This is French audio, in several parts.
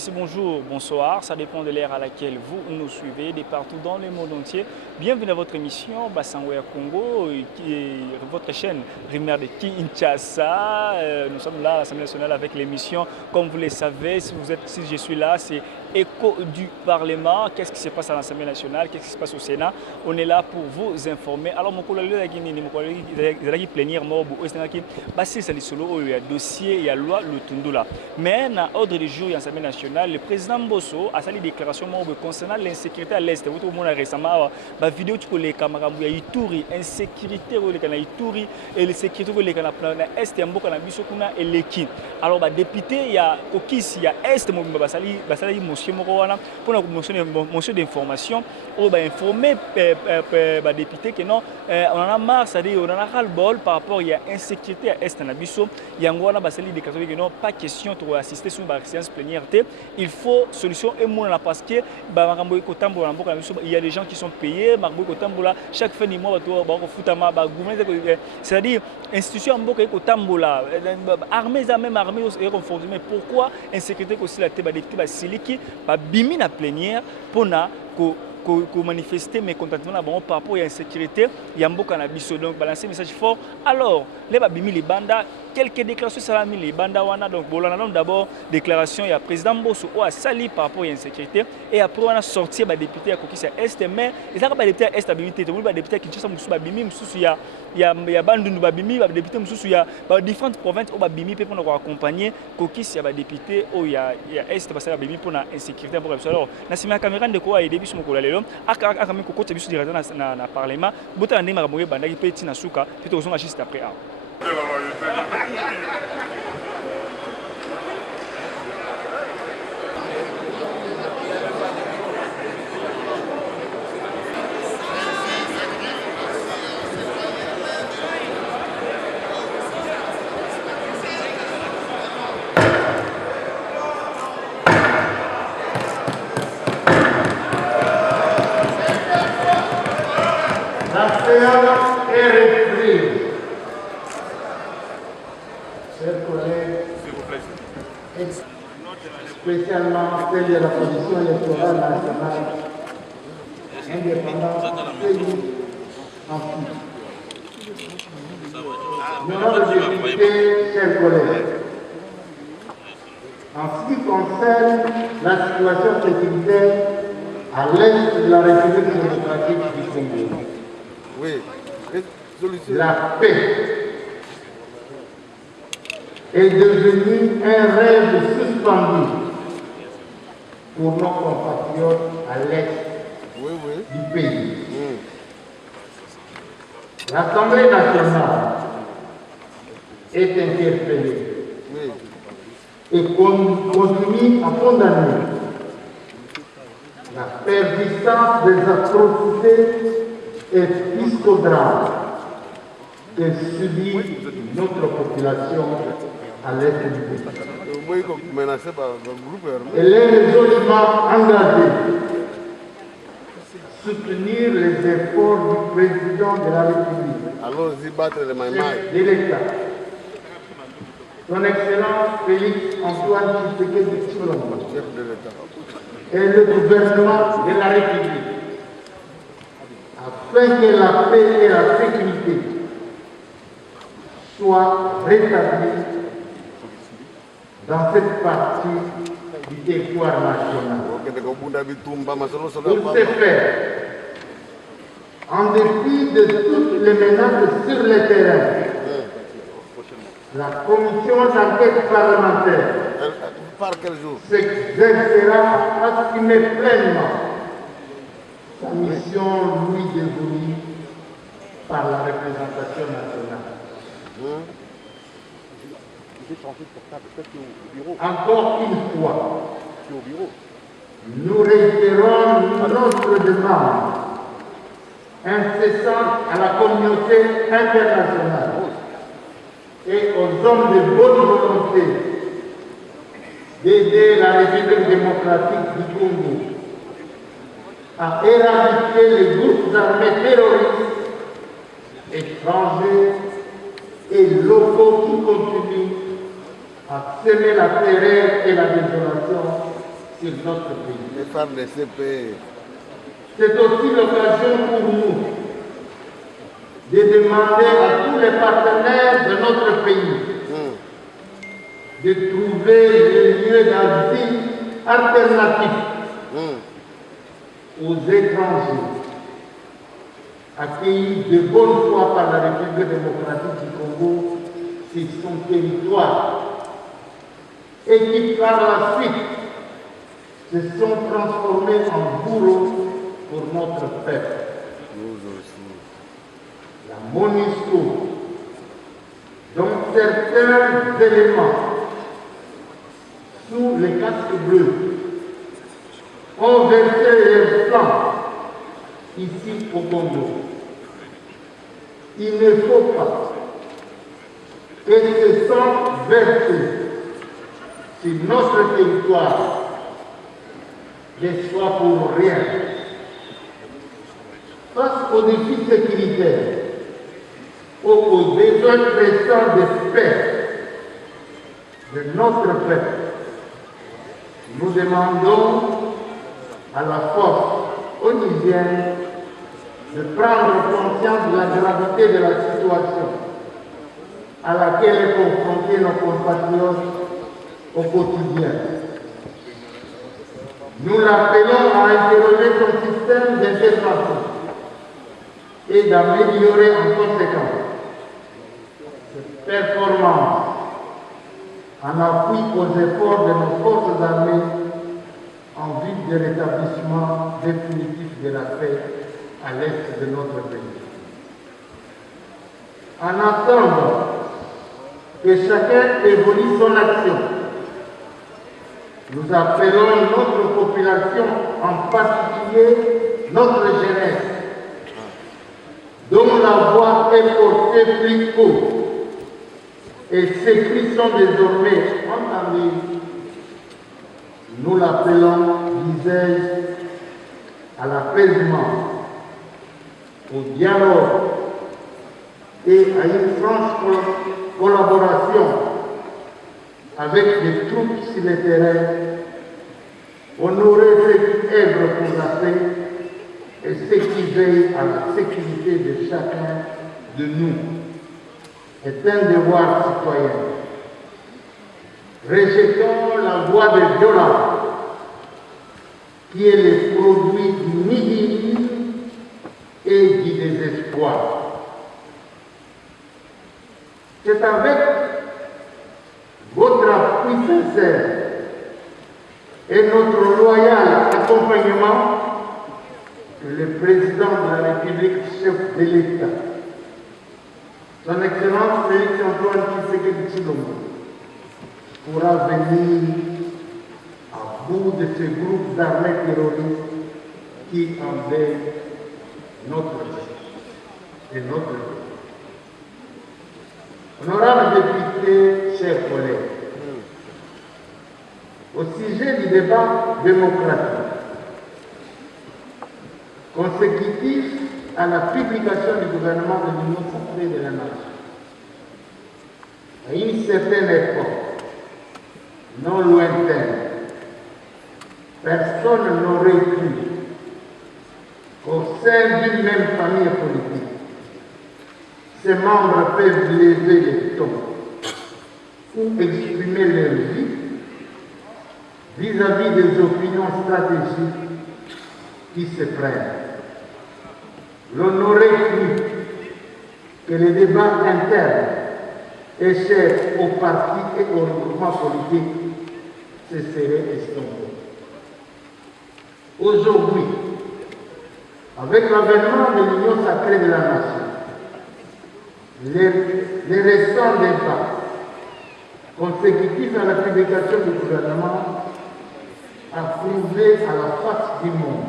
c'est un jour, bonsoir, ça dépend de l'air actuel. Bienvenue dans votre émission, face à Kinshasa, comme vous le savez, si vous faites cette émission-là, c'est l'écho du Parlement, ça c'est l'Assemblée nationale, qui se passe au Sénat. On est là pour vous s'informer. Alors, vous pouvez venir assez satisfait du dossier, mais la ordre du jour, le président Kosovo a fait une déclaration concernant l'Est, la vidéo de l'insécurité et le sécurité de l'Est, alors la députée, il y a ici, il y a Est, pour la commission d'information, pour informer la députée que non, Hamas, c'est-à-dire le natal vol par rapport, il y a insécurité à l'Est, il y a moins parce qu'il n'y a pas de question pour assister sur la sécurité. Il faut solution au moins parce que autant pour la production, il y a des gens qui sont payés, chaque élément, c'est-à-dire, l'institution en fait autant de la armée de la cause, pourquoi insécurité aussi la pacifique, bimbi na manière, on a pour manifester, mais complètement par rapport à la sécurité, il y a beaucoup d'ambition, alors, les babini du Banda, quelques déclarations sur la du Banda, on a d'abord déclaration de la présidente de Sobo à Sani par rapport à la sécurité, et après on a sorti la députée à l'Est, mais ils n'ont pas été à l'Est, la députée qui sont sur la Bini, il y a Bandi de Babini, la députée, il y a différents promesses de Babini pour accompagner pour qui c'est la députée, pour il y a l'Est, c'est la députée, mais c'est la caméra de quoi il est sur le vélo, à quand on peut sur le Parlement, d'autres années, on a voulu battre un petit peu sur la spécialement celle de la Commission électorale nationale indépendante en Suisse. Honorables députés, chers collègues, en ce qui concerne la situation sécuritaire à l'est de la République démocratique du Congo, la paix est devenue un rêve suspendu pour nos compatriotes à l'est du pays. L'Assemblée nationale est interpellée et continue à condamner la persistance des atrocités et psychodrames que subit notre population à l'est du pays. Elle est résolument engagée soutenir les efforts du président de la République, de l'État, son Excellence Félix Antoine Tshisekedi Tshilombo et le gouvernement de la République, afin que la paix et la sécurité soient rétablies dans cette partie du territoire national. Pour ce faire, en dépit de toutes les menaces sur le terrain, la commission d'enquête parlementaire s'exercera à assumer pleinement sa mission lui dévolue par la représentation nationale. Encore une fois, nous réitérons notre demande incessante à la communauté internationale et aux hommes de bonne volonté d'aider la République démocratique du Congo à éradiquer les groupes armés terroristes étrangers et locaux qui continuent à semer la terreur et la désolation sur notre pays. Et par les CPE. C'est aussi l'occasion pour nous de demander à tous les partenaires de notre pays de trouver des lieux d'asile alternatifs aux étrangers accueillis de bonne foi par la République démocratique du Congo sur son territoire et qui par la suite se sont transformés en bourreaux pour notre peuple. Nous aussi. La MONUSCO, dont certains éléments sous les casques bleus ont versé les flancs ici au Congo. Il ne faut pas que ce sang versé sur notre territoire ne soit pour rien. Face aux défis sécuritaires, aux besoins pressants de paix de notre peuple, nous demandons à la force onusienne de prendre conscience de la gravité de la situation à laquelle est confrontés nos compatriotes au quotidien. Nous l'appelons à interroger son système d'intégration et d'améliorer en conséquence cette performance en appui aux efforts de nos forces armées en vue de l'établissement définitif de la paix à l'est de notre pays. En attendant que chacun évolue son action, nous appelons notre population, en particulier notre jeunesse, dont la voix est portée plus haut et ces cris sont désormais entendus. Nous l'appelons, disais-je, à l'apaisement, au dialogue et à une franche collaboration avec les troupes sur le terrain, honorer ceux qui œuvrent pour la paix et ceux qui veillent à la sécurité de chacun de nous est un devoir citoyen. Rejetons la voie de violence qui est le produit du nihilisme et du désespoir. C'est avec votre appui sincère et notre loyal accompagnement que le président de la République, chef de l'État, son Excellence Félix-Antoine Tshisekedi Tshilombo, pourra venir à bout de ces groupes d'armées terroristes qui envahissent notre pays et notre pays. Honorables députés, chers collègues, au sujet du débat démocratique, consécutif à la publication du gouvernement de l'Union sacrée de la nation, à une certaine époque, non lointaine, personne n'aurait cru qu'au sein d'une même famille politique, ses membres peuvent lever les tons ou exprimer leur vie vis-à-vis des opinions stratégiques qui se prennent. L'on aurait cru que les débats internes et chers aux partis et aux regroupements politiques se seraient estompés. Aujourd'hui, avec l'avènement de l'Union sacrée de la nation, les récents débats consécutifs à la publication du gouvernement a prouvé à la face du monde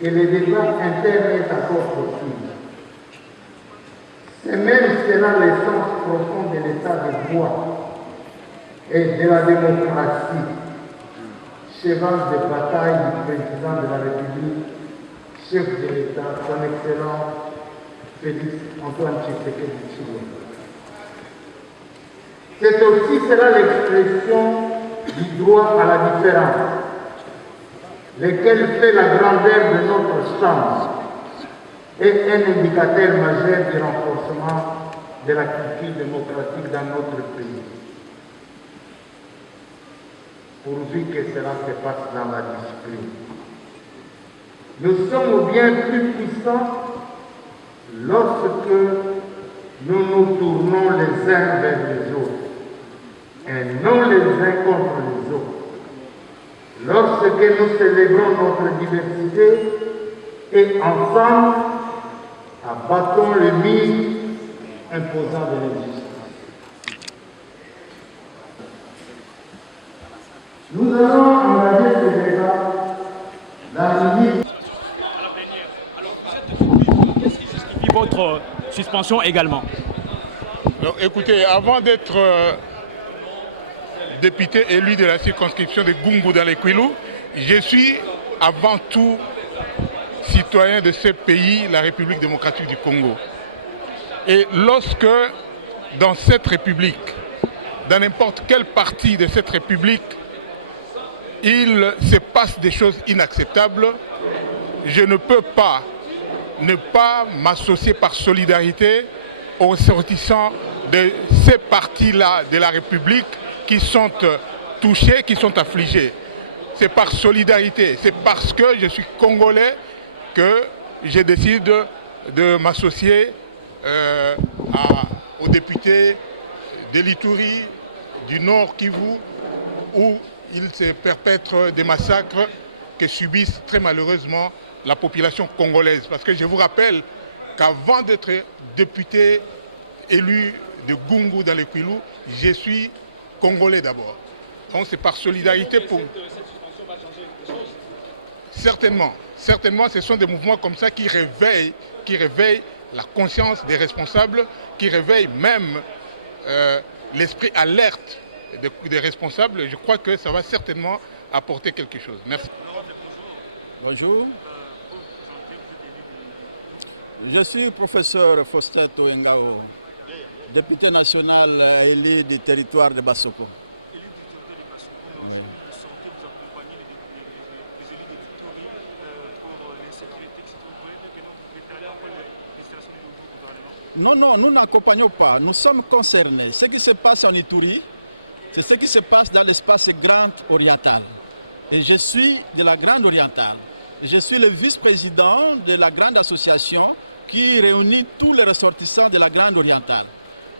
que les débats internes est encore possible. C'est même selon l'essence profonde de l'état de droit et de la démocratie, cheval de bataille du président de la République, chef de l'État, son Excellence Félix-Antoine Tshisekedi Tshilombo. C'est aussi cela l'expression du droit à la différence, lequel fait la grandeur de notre sens est un indicateur majeur du renforcement de la culture démocratique dans notre pays. Pourvu que cela se passe dans la discipline. Nous sommes bien plus puissants lorsque nous nous tournons les uns vers les autres et non les uns contre les autres. Lorsque nous célébrons notre diversité et ensemble abattons le mur imposant de l'existence. Nous allons engager ce débat dans l'unité. Alors vous êtes depuis, qu'est-ce qui justifie votre suspension également? Donc, écoutez, avant d'être député élu de la circonscription de Gungu dans les Kwilu, je suis avant tout citoyen de ce pays, la République démocratique du Congo. Et lorsque dans cette République, dans n'importe quelle partie de cette République, il se passe des choses inacceptables, je ne peux pas ne pas m'associer par solidarité aux ressortissants de ces parties-là de la République qui sont touchés, qui sont affligés. C'est par solidarité, c'est parce que je suis congolais que je décide de m'associer aux députés de l'Ituri, du Nord Kivu, où il se perpètre des massacres que subissent très malheureusement la population congolaise. Parce que je vous rappelle qu'avant d'être député élu de Gungu dans les Kwilu, je suis congolais d'abord. Donc c'est par solidarité pour... Certainement, ce sont des mouvements comme ça qui réveillent la conscience des responsables, qui réveillent même l'esprit alerte des responsables. Je crois que ça va certainement apporter quelque chose. Merci. Bonjour. Je suis professeur Faustin Toengao, député national élu du territoire de Bassoko. Oui. Non, nous n'accompagnons pas. Nous sommes concernés. Ce qui se passe en Ituri, c'est ce qui se passe dans l'espace Grand Oriental. Et je suis de la Grande Orientale. Je suis le vice-président de la grande association qui réunit tous les ressortissants de la Grande Orientale.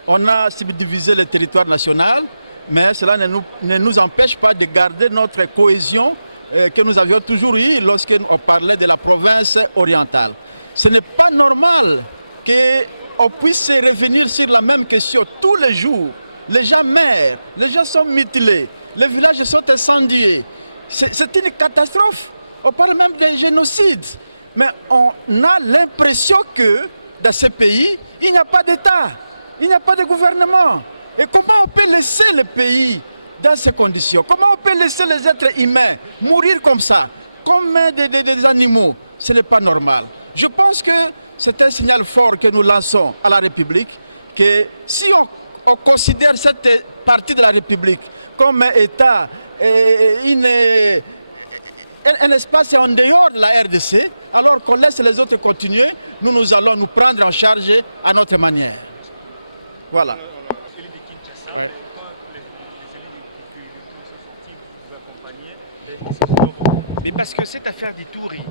On a subdivisé le territoire national, mais cela ne nous empêche pas de garder notre cohésion que nous avions toujours eue lorsqu'on parlait de la province orientale. Ce n'est pas normal qu'on puisse revenir sur la même question tous les jours. Les gens meurent, les gens sont mutilés, les villages sont incendiés. C'est une catastrophe. On parle même d'un génocide. Mais on a l'impression que dans ce pays, il n'y a pas d'État, il n'y a pas de gouvernement. Et comment on peut laisser le pays dans ces conditions? Comment on peut laisser les êtres humains mourir comme ça, comme des animaux? Ce n'est pas normal. Je pense que c'est un signal fort que nous lançons à la République, que si on considère cette partie de la République comme un État, un espace en dehors de la RDC, alors qu'on laisse les autres continuer, nous allons nous prendre en charge à notre manière. Voilà. Ouais. Mais parce que cette affaire d'Ituri,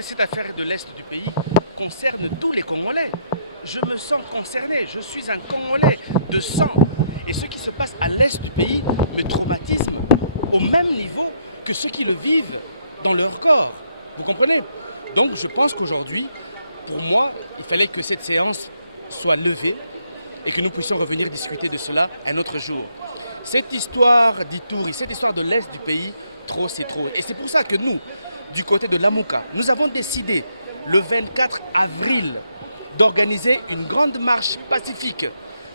cette affaire de l'Est du pays, concerne tous les Congolais. Je me sens concerné, je suis un Congolais de sang. Et ce qui se passe à l'Est du pays me traumatise au même niveau que ceux qui le vivent dans leur corps. Vous comprenez? Donc je pense qu'aujourd'hui, pour moi, il fallait que cette séance soit levée et que nous puissions revenir discuter de cela un autre jour. Cette histoire d'Ituri, cette histoire de l'Est du pays, trop c'est trop. Et c'est pour ça que nous, du côté de Lamuka, nous avons décidé le 24 avril d'organiser une grande marche pacifique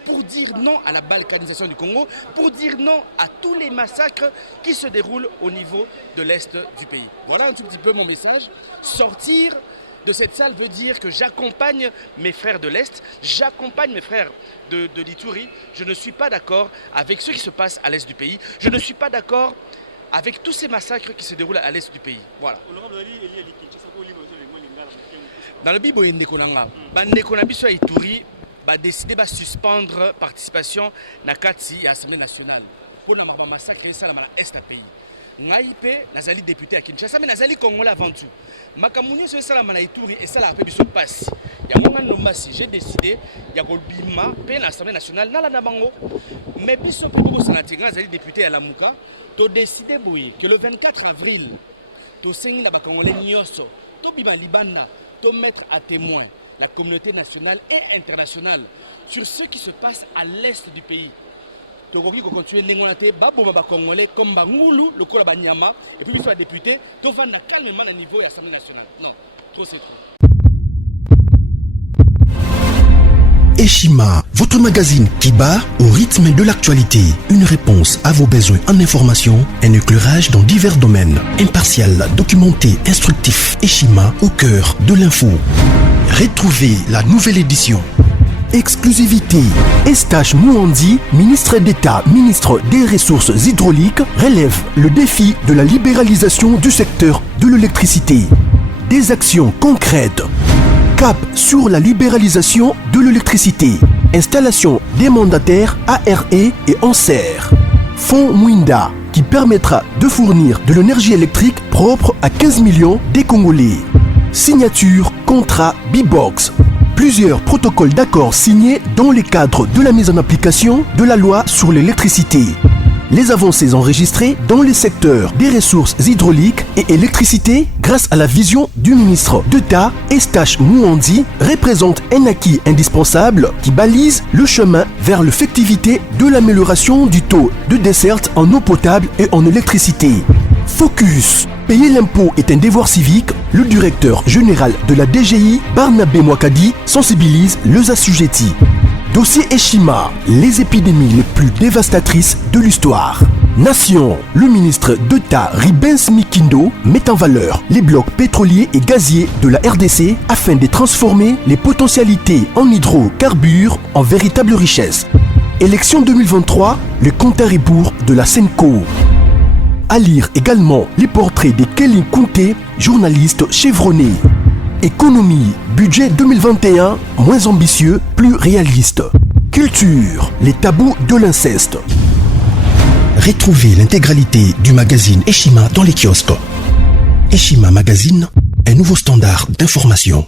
pour dire non à la balkanisation du Congo, pour dire non à tous les massacres qui se déroulent au niveau de l'Est du pays. Voilà un tout petit peu mon message. Sortir de cette salle veut dire que j'accompagne mes frères de l'Est, j'accompagne mes frères de l'Ituri. Je ne suis pas d'accord avec ce qui se passe à l'Est du pays. Je ne suis pas d'accord avec tous ces massacres qui se déroulent à l'est du pays. Voilà. Dans le Bible, Ndeko na biso ya Ituri a décidé de suspendre participation na kati à l'Assemblée nationale pour na massacre ça na est du pays. Ngai pe nazali député à Kinshasa mais nazali congolais avant tout. Makamunyo sur ça na Ituri et ça la pe biso passe. Ya ngonga nomasi j'ai décidé ya kolbima pe na Assemblée nationale na la bango. Mais biso pe bobo sanatinga nazali député à Lamuka to décidé boye que le 24 avril to sengi na ba congolais nyoso to bima libanda to mettre à témoin la communauté nationale et internationale sur ce qui se passe à l'est du pays. Tokoki ko continuer nengonate baboma ba congolais comme bangulu le kola banyama et puis biso député to vanda calmement à niveau de l'Assemblée nationale. Non, trop c'est trop. Eshima, votre magazine qui bat au rythme de l'actualité. Une réponse à vos besoins en information, un éclairage dans divers domaines. Impartial, documenté, instructif. Eshima au cœur de l'info. Retrouvez la nouvelle édition. Exclusivité. Estache Mouandi, ministre d'État, ministre des Ressources hydrauliques, relève le défi de la libéralisation du secteur de l'électricité. Des actions concrètes. Cap sur la libéralisation de l'électricité. Installation des mandataires ARE et ANSER. Fonds Mwinda qui permettra de fournir de l'énergie électrique propre à 15 millions des Congolais. Signature contrat B-Box. Plusieurs protocoles d'accord signés dans le cadre de la mise en application de la loi sur l'électricité. Les avancées enregistrées dans les secteurs des ressources hydrauliques et électricité grâce à la vision du ministre d'État Estache Mouandi représentent un acquis indispensable qui balise le chemin vers l'effectivité de l'amélioration du taux de desserte en eau potable et en électricité. Focus. Payer l'impôt est un devoir civique. Le directeur général de la DGI, Barnabé Mwakadi, sensibilise les assujettis. Dossier Eshima, les épidémies les plus dévastatrices de l'histoire. Nation, le ministre d'État Ribens Mikindo met en valeur les blocs pétroliers et gaziers de la RDC afin de transformer les potentialités en hydrocarbures en véritable richesse. Élection 2023, le compte à rebours de la Senco. À lire également les portraits de Kelly Kounté, journaliste chevronné. Économie, budget 2021, moins ambitieux, plus réaliste. Culture, les tabous de l'inceste. Retrouvez l'intégralité du magazine Eshima dans les kiosques. Eshima Magazine, un nouveau standard d'information.